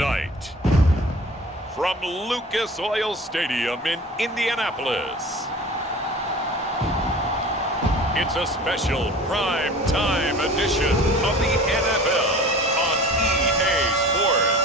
Tonight, from Lucas Oil Stadium in Indianapolis, it's a special prime time edition of the NFL on EA Sports.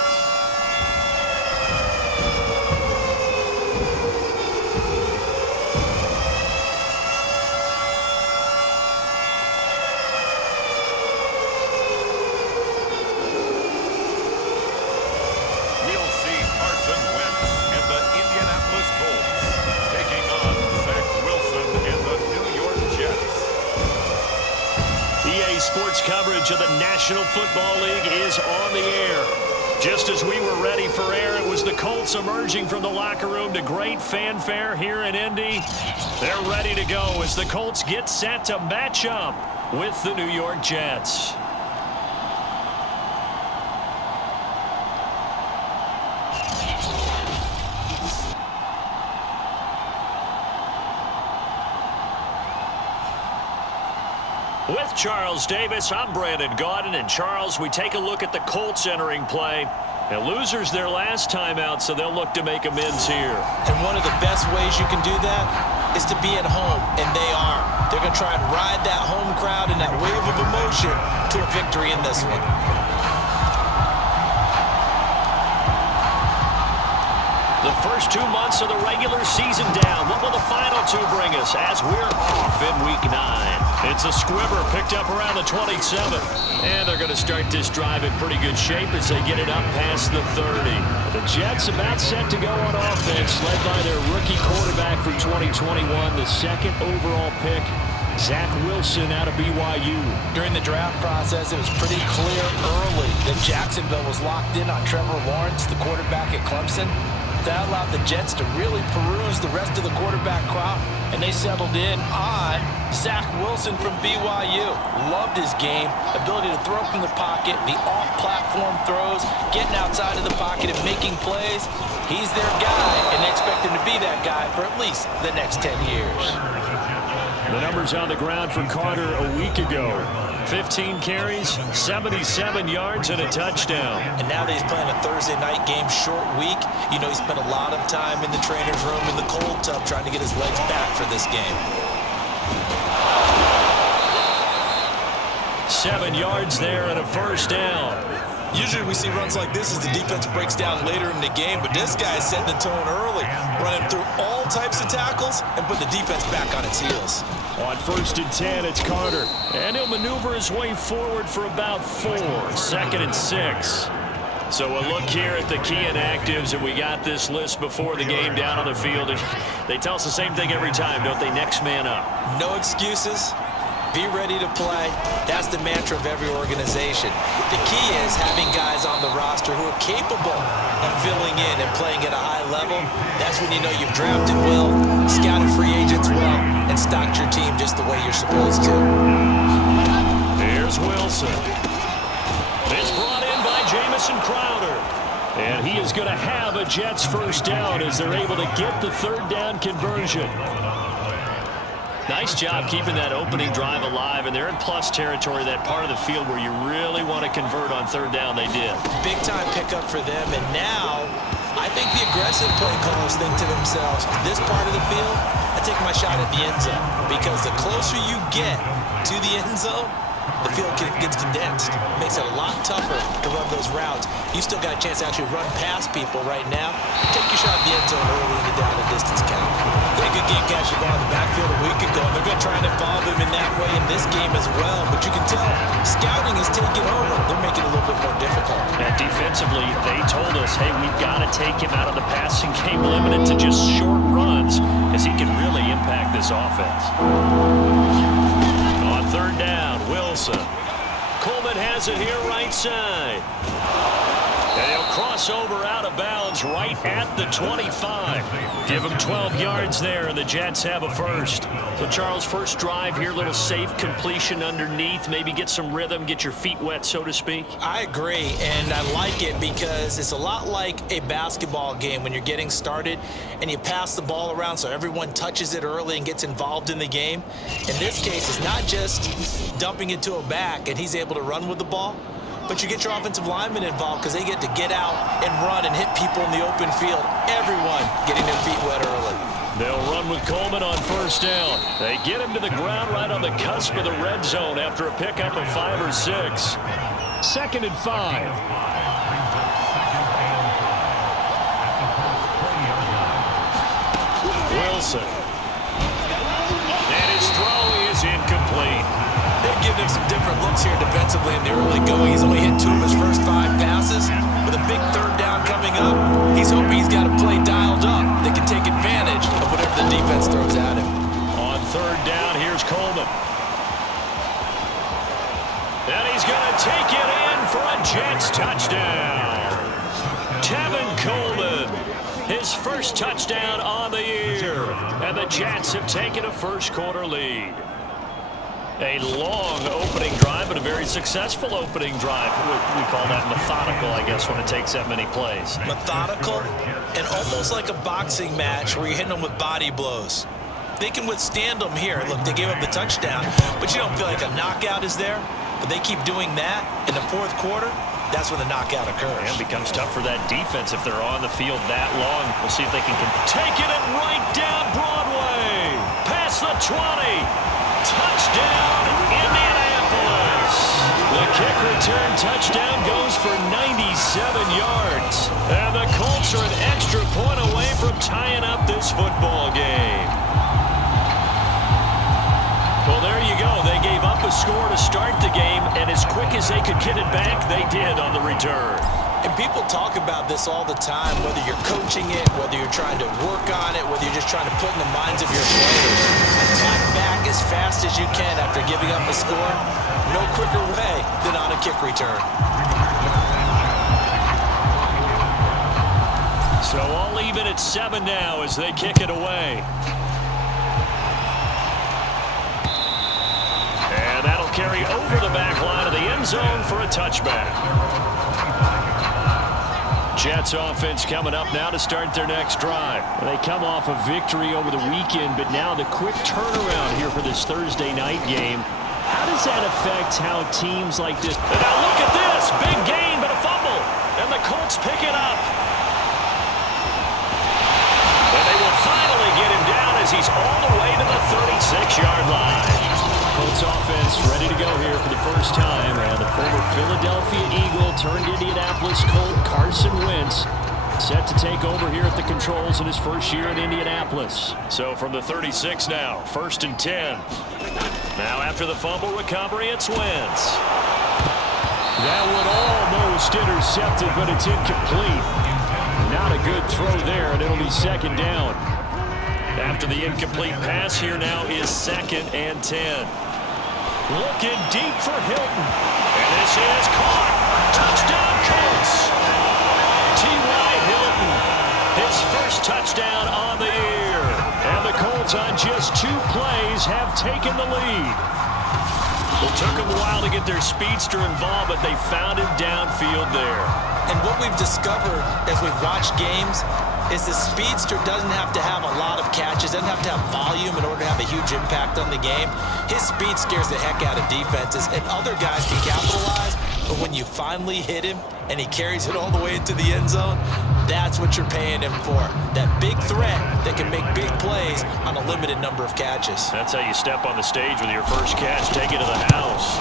We'll see Carson Wentz and the Indianapolis Colts taking on Zach Wilson and the New York Jets. EA Sports coverage of the National Football League is on the air. Just as we were ready for air, it was the Colts emerging from the locker room to great fanfare here in Indy. They're ready to go as the Colts get set to match up with the New York Jets. With Charles Davis, I'm Brandon Gaudin. And Charles, we take a look at the Colts entering play. And losers their last time out, so they'll look to make amends here. And one of the best ways you can do that is to be at home, and they are. They're going to try and ride that home crowd and that wave of emotion to a victory in this one. The first 2 months of the regular season down. What will the final two bring us as we're off in Week 9? It's a squibber picked up around the 27. And they're going to start this drive in pretty good shape as they get it up past the 30. The Jets about set to go on offense, led by their rookie quarterback for 2021, the second overall pick, Zach Wilson out of BYU. During the draft process, it was pretty clear early that Jacksonville was locked in on Trevor Lawrence, the quarterback at Clemson. That allowed the Jets to really peruse the rest of the quarterback crop, and they settled in on Zach Wilson from BYU. Loved his game, ability to throw from the pocket, the off-platform throws, getting outside of the pocket and making plays. He's their guy, and they expect him to be that guy for at least the next 10 years. The numbers on the ground for Carter a week ago. 15 carries, 77 yards, and a touchdown. And now that he's playing a Thursday night game, short week, you know he spent a lot of time in the trainer's room in the cold tub trying to get his legs back for this game. 7 yards there and a first down. Usually we see runs like this as the defense breaks down later in the game, but this guy set the tone early, running through all types of tackles and put the defense back on its heels. On 1st and 10, it's Carter, and he'll maneuver his way forward for about 4. 2nd and 6. So a look here at the key inactives, and we got this list before the game down on the field. They tell us the same thing every time, don't they? Next man up. No excuses. Be ready to play. That's the mantra of every organization. The key is having guys on the roster who are capable of filling in and playing at a high level. That's when you know you've drafted well, scouted free agents well, and stocked your team just the way you're supposed to. Here's Wilson. It's brought in by Jamison Crowder. And he is going to have a Jets first down as they're able to get the third down conversion. Nice job keeping that opening drive alive, and they're in plus territory, that part of the field where you really want to convert on third down. They did. Big time pickup for them, and now I think the aggressive play callers think to themselves, this part of the field, I take my shot at the end zone, because the closer you get to the end zone, the field gets condensed. It makes it a lot tougher to run those routes. You still got a chance to actually run past people right now. Take your shot at the end zone early in the down and distance count. They had a good game catching the ball in the backfield a week ago, and they're going to try and involve him in that way in this game as well. But you can tell scouting is taking over. They're making it a little bit more difficult. And defensively, they told us, hey, we've got to take him out of the passing game, limited to just short runs, because he can really impact this offense. On third down, Wilson. Coleman has it here right side. And he'll cross over out of bounds right at the 25. Give him 12 yards there, and the Jets have a first. So, Charles, first drive here, little safe completion underneath. Maybe get some rhythm, get your feet wet, so to speak. I agree, and I like it because it's a lot like a basketball game when you're getting started and you pass the ball around so everyone touches it early and gets involved in the game. In this case, it's not just dumping it to a back and he's able to run with the ball. but you get your offensive linemen involved because they get to get out and run and hit people in the open field. Everyone getting their feet wet early. They'll run with Coleman on first down. They get him to the ground right on the cusp of the red zone after a pickup of 5 or 6. 2nd and 5. Wilson. And his throw is incomplete. They're giving him some different looks here defensively in the early going. He's only hit 2 of his first 5 passes. With a big 3rd down coming up, he's hoping he's got a play dialed up that can take advantage of whatever the defense throws at him. On 3rd down, here's Coleman. And he's going to take it in for a Jets touchdown. Tevin Coleman, his first touchdown on the year. And the Jets have taken a first-quarter lead. A long opening drive, but a very successful opening drive. We call that methodical, I guess, when it takes that many plays. Methodical and almost like a boxing match where you're hitting them with body blows. They can withstand them here. Look, they gave up the touchdown, but you don't feel like a knockout is there. But they keep doing that in the 4th quarter. That's when the knockout occurs. And it becomes tough for that defense if they're on the field that long. We'll see if they can take it and right down Broadway. Past the 20. Touchdown, Indianapolis. The kick return touchdown goes for 97 yards. And the Colts are an extra point away from tying up this football game. Well, there you go. They gave up a score to start the game, and as quick as they could get it back, they did on the return. And people talk about this all the time, whether you're coaching it, whether you're trying to work on it, whether you're just trying to put in the minds of your players. Attack back as fast as you can after giving up a score. No quicker way than on a kick return. So all even at 7 now as they kick it away. And that'll carry over the back line of the end zone for a touchback. Jets offense coming up now to start their next drive. They come off a victory over the weekend, but now the quick turnaround here for this Thursday night game. How does that affect how teams like this... And now look at this! Big gain, but a fumble. And the Colts pick it up. And they will finally get him down as he's all the way to the 36-yard line. Colts offense ready to go here for the first time. And the former Philadelphia Eagle turned Indianapolis Colt Carson Wentz set to take over here at the controls in his first year in Indianapolis. So from the 36 now, 1st and 10. Now after the fumble recovery, it's Wentz. That one almost intercepted, but it's incomplete. Not a good throw there, and it'll be 2nd down. After the incomplete pass, here now is 2nd and 10. Looking deep for Hilton. And this is caught. Touchdown, Colts. T.Y. Hilton, his first touchdown on the year. And the Colts on just 2 plays have taken the lead. It took them a while to get their speedster involved, but they found him downfield there. And what we've discovered as we've watched games is the speedster doesn't have to have a lot of catches, doesn't have to have volume in order to have a huge impact on the game. His speed scares the heck out of defenses, and other guys can capitalize, but when you finally hit him and he carries it all the way into the end zone, that's what you're paying him for. That big threat that can make big plays on a limited number of catches. That's how you step on the stage with your first catch, take it to the house.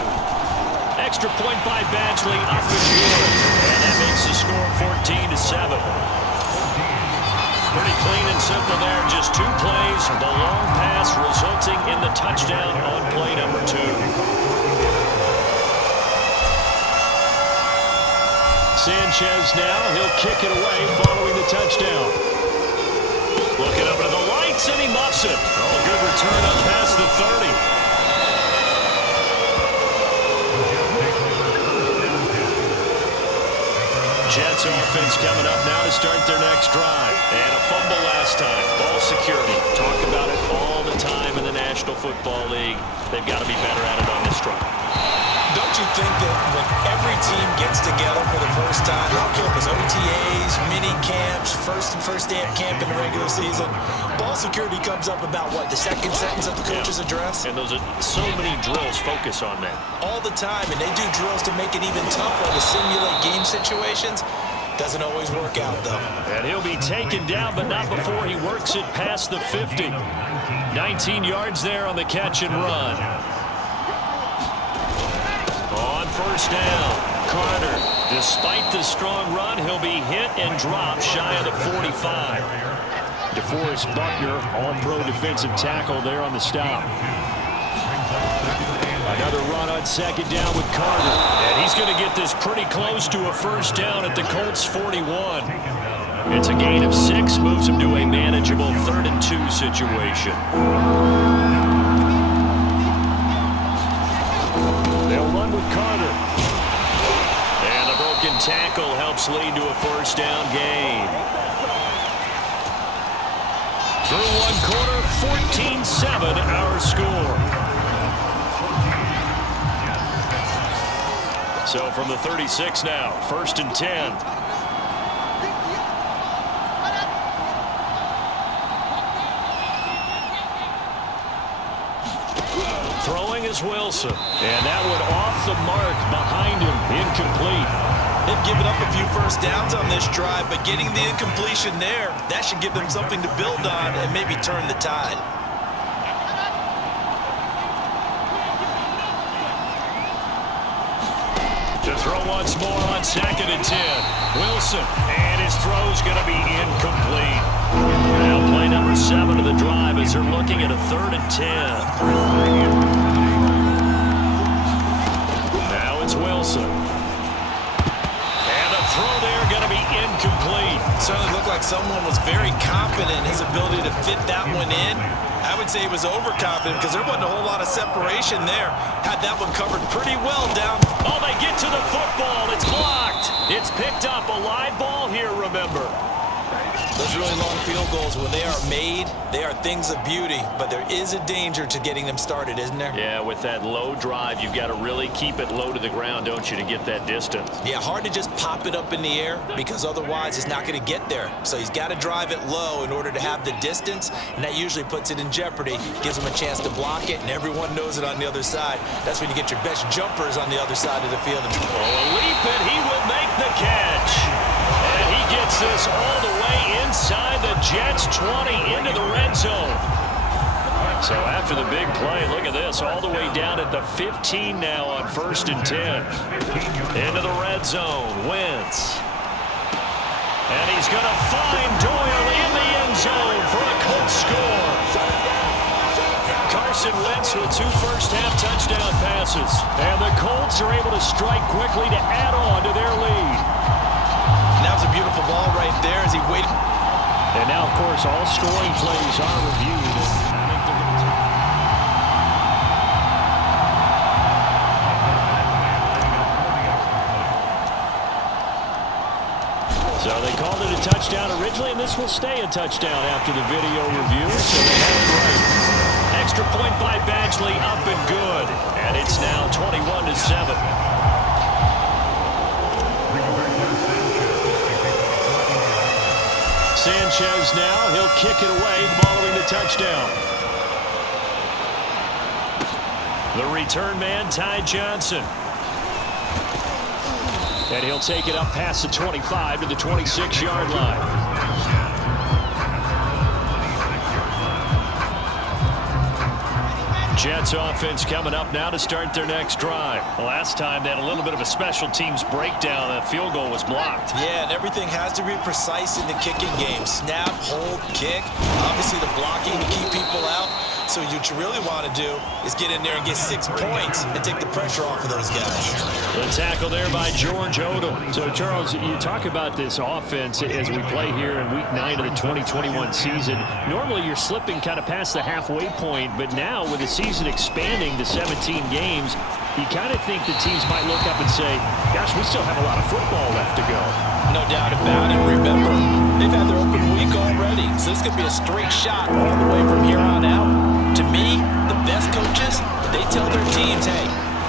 Extra point by Badgley, up and good. And that makes the score 14-7. Pretty clean and simple there, just 2 plays. The long pass resulting in the touchdown on play number 2. Sanchez now, he'll kick it away following the touchdown. Looking up at the lights, and he muffs it. Oh, good return up past the 30. Jets offense coming up now to start their next drive. And a fumble last time. Ball security. Talk about it all the time in the National Football League. They've got to be better at it on this drive. don't you think that when every team gets together for the first time, I don't care if it's OTAs, mini camps, first day of camp in the regular season, ball security comes up about what, the second sentence of the coach's address? And those are so many drills focus on that. All the time, and they do drills to make it even tougher to simulate game situations. Doesn't always work out, though. And he'll be taken down, but not before he works it past the 50. 19 yards there on the catch and run. On first down, Carter, despite the strong run, he'll be hit and dropped shy of the 45. DeForest Buckner, all-pro defensive tackle there on the stop. Another run on second down with Carter. And he's going to get this pretty close to a first down at the Colts 41. It's a gain of 6, moves him to a manageable 3rd and 2 situation. They'll run with Carter. And the broken tackle helps lead to a first down gain. Through one quarter, 14-7 our score. So from the 36 now, 1st and 10. Throwing is Wilson. And that one off the mark behind him, incomplete. They've given up a few first downs on this drive, but getting the incompletion there, that should give them something to build on and maybe turn the tide. To throw once more on 2nd and 10. Wilson, and his throw's going to be incomplete. Now play number 7 of the drive as they're looking at a 3rd and 10. Now it's Wilson. And the throw there going to be incomplete. Certainly looked like someone was very confident in his ability to fit that one in. I would say he was overconfident because there wasn't a whole lot of separation there. Had that one covered pretty well down. Oh, they get to the football. It's blocked. It's picked up. A live ball here, remember. Those really long field goals, when they are made, they are things of beauty, but there is a danger to getting them started, isn't there? Yeah, with that low drive, you've got to really keep it low to the ground, don't you, to get that distance. Yeah, hard to just pop it up in the air because otherwise it's not going to get there. So he's got to drive it low in order to have the distance, and that usually puts it in jeopardy, gives him a chance to block it, and everyone knows it on the other side. That's when you get your best jumpers on the other side of the field. Oh, a leap, and he will make the catch. And he gets this all the way inside the Jets' 20 into the red zone. So after the big play, look at this, all the way down at the 15 now on 1st and 10. Into the red zone, Wentz. And he's going to find Doyle in the end zone for a Colts score. Carson Wentz with 2 first-half touchdown passes. And the Colts are able to strike quickly to add on to their lead. That was a beautiful ball right there as he waited. And now, of course, all scoring plays are reviewed. So they called it a touchdown originally, and this will stay a touchdown after the video review. So they have it right. Extra point by Badgley, up and good. And it's now 21-7. Sanchez now, he'll kick it away following the touchdown. The return man, Ty Johnson. And he'll take it up past the 25 to the 26-yard line. Jets offense coming up now to start their next drive. Last time they had a little bit of a special teams breakdown. That field goal was blocked. Yeah, and everything has to be precise in the kicking game. Snap, hold, kick. Obviously the blocking to keep people out. So what you really want to do is get in there and get 6 points and take the pressure off of those guys. The tackle there by George Odom. So, Charles, you talk about this offense as we play here in Week 9 of the 2021 season. Normally you're slipping kind of past the halfway point, but now with the season expanding to 17 games, you kind of think the teams might look up and say, gosh, we still have a lot of football left to go. No doubt about it. Remember, they've had their open week already, so this could be a straight shot all the way from here on out. To me, the best coaches, they tell their teams, hey,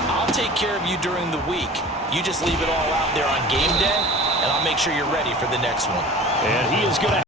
I'll take care of you during the week. You just leave it all out there on game day, and I'll make sure you're ready for the next one. And he is going to